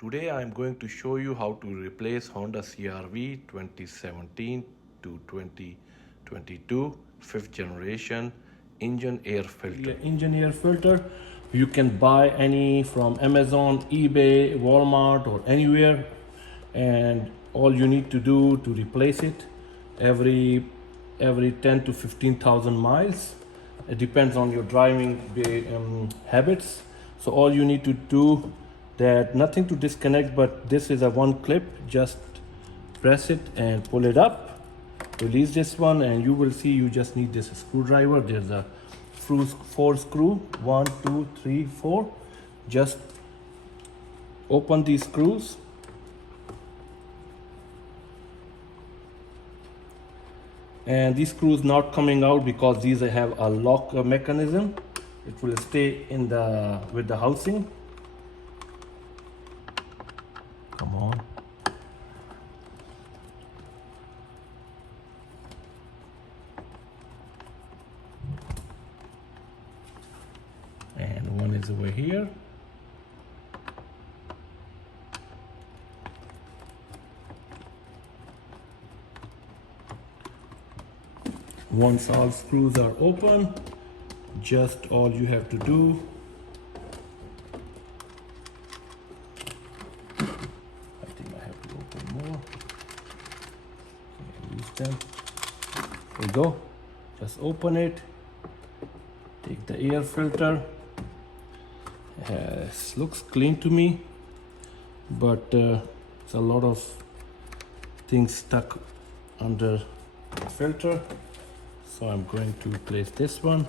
Today I am going to show you how to replace Honda CRV 2017 to 2022 fifth generation engine air filter. Engine air filter, you can buy any from Amazon, eBay, Walmart or anywhere, and all you need to do to replace it every 10 to 15,000 miles. It depends on your driving habits. So all you need to do, that nothing to disconnect, but this is a one clip. Just press it and pull it up, release this one, and you will see you just need this screwdriver. There's a four screw, 1 2 3 4. Just open these screws and these screws not coming out because these have a lock mechanism. It will stay in with the housing. Come on. And one is over here. Once all screws are open, just all you have to do, I think I have to open more. Use them. There you go. Just open it. Take the air filter. Looks clean to me, but it's a lot of things stuck under the filter. So I'm going to place this one.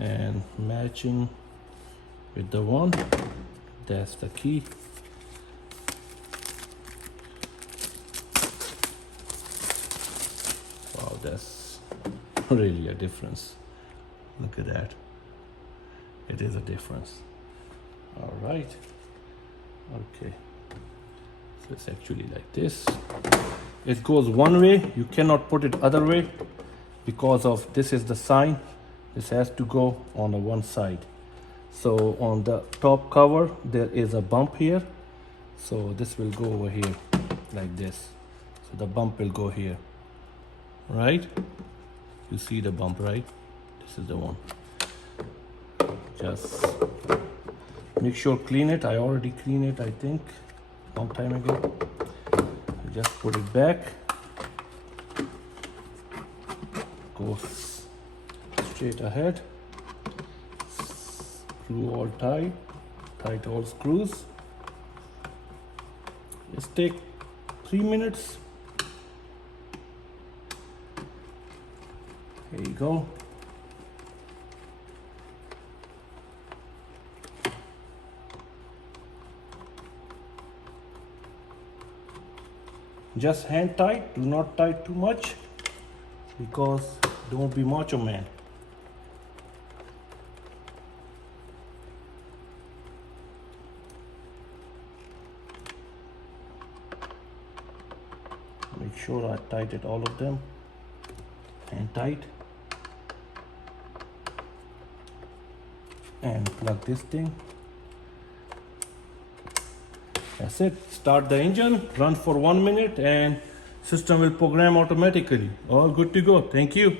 And matching with the one, that's the key. Wow, that's really a difference. Look at that. It is a difference. All right. Okay. So it's actually like this. It goes one way. You cannot put it other way because of this is the sign. This has to go on the one side. So on the top cover there is a bump here, so this will go over here like this. So the bump will go here, right? You see the bump, right? This is the one. Just make sure clean it. I already cleaned it, I think long time ago. Just put it back. Go straight ahead. Screw all tight all screws. Just take 3 minutes. There you go. Just hand tight, do not tight too much because don't be macho man. Make sure I tighten all of them. Hand tight. And plug this thing. That's it. Start the engine, run for 1 minute, and system will program automatically. All good to go. Thank you.